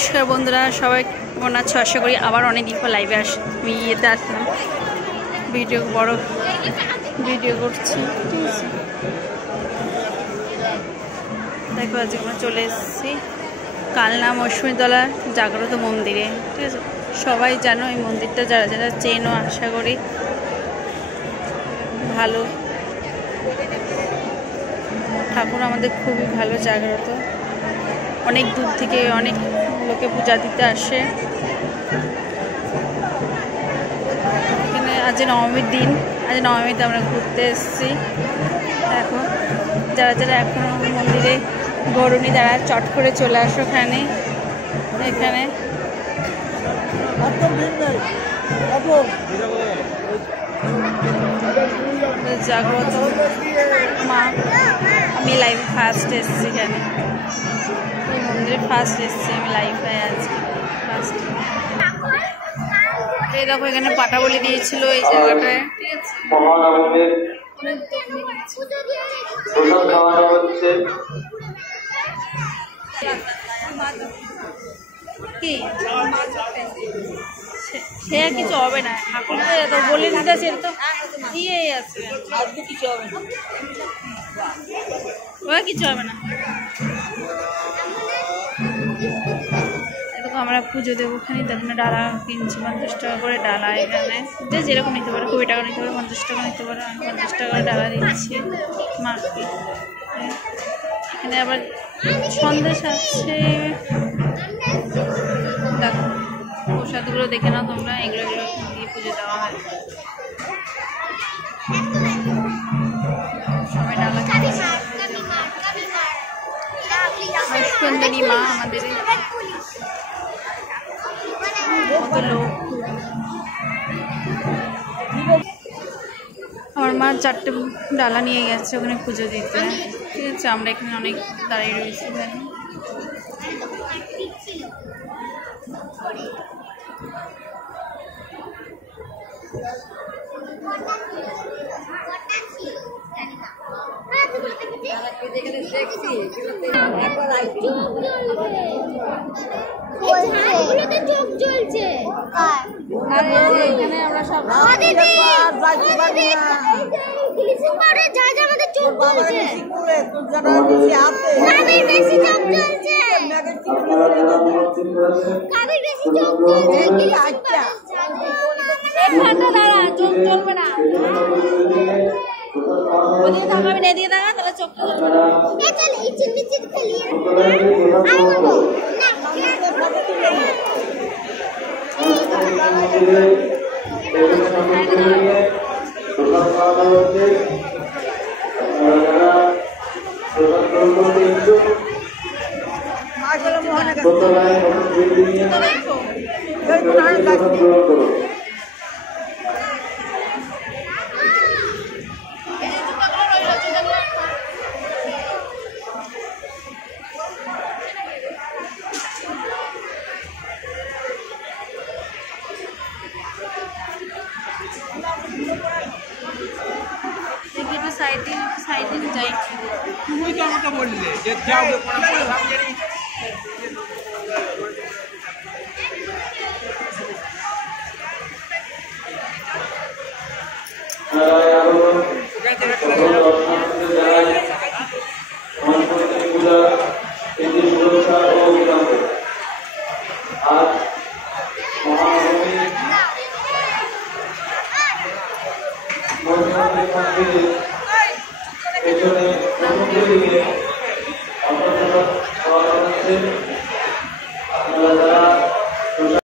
নমস্কার বন্ধুরা, সবাই কেমন আছো? আশা করি আবার অনেকদিন পর লাইভে আমি ইয়েতে আসলাম, বড় ভিডিও করছি। ঠিক আছে, দেখো আজকে আমরা চলে এসেছি কালনা মৌসুমীতলা জাগ্রত মন্দিরে। ঠিক আছে, সবাই জানো এই মন্দিরটা, যারা যারা চেনো আশা করি ভালো ঠাকুর আমাদের খুবই ভালো জাগ্রত। অনেক দূর থেকে অনেক লোকে পূজা দিতে আসে এখানে। আজ নবমীর দিন, আজ নবমীতে আমরা ঘুরতে এসেছি। দেখো যারা যারা এখনো মন্দিরে গরুনি, তারা চট করে চলে আসো এখানে। এখানে জাগ্রত মা, আমি লাইভে ফার্স্ট এসেছি এখানে, এই মন্দিরে ফার্স্ট এসেছি আমি লাইভে আজকে ফার্স্ট। এই দেখো এখানে পাটা বলি দিয়েছিল এই জায়গাটায়। ঠিক আছে, কি সে কিছু হবে না, ঠাকুর তো বলে দিতেছে, তো দিয়েই আছে, কিছু হবে না, কিছু হবে না। দেখো আমরা পুজো দেবো ওখানে, দেখুন ডালা কিনছি 50 টাকা করে ডালা। এখানে যে যেরকম নিতে পারে, 20 টাকা নিতে পারে, 50 টাকা নিতে পারে। আমি 50 টাকা করে ডালা দিচ্ছি মাকে। এখানে আবার সন্দেশ আছে, দেখো প্রসাদগুলো দেখে নাও তোমরা, এগুলো দিয়ে পুজো দেওয়া হয়। সবাই ডালা সুন্দরী মা আমাদের কত লোক। আমার মা 4টে ডালা নিয়ে গেছে ওখানে পুজো দিতে। ঠিক আছে, আমরা এখানে অনেক দাঁড়িয়ে রয়েছি। এখানে আমরা সব চলবে না, দিয়ে দেখা তাহলে চোখ সাইড দিন যাই। তুমি তো আমাকে বললে যে যাও এখানে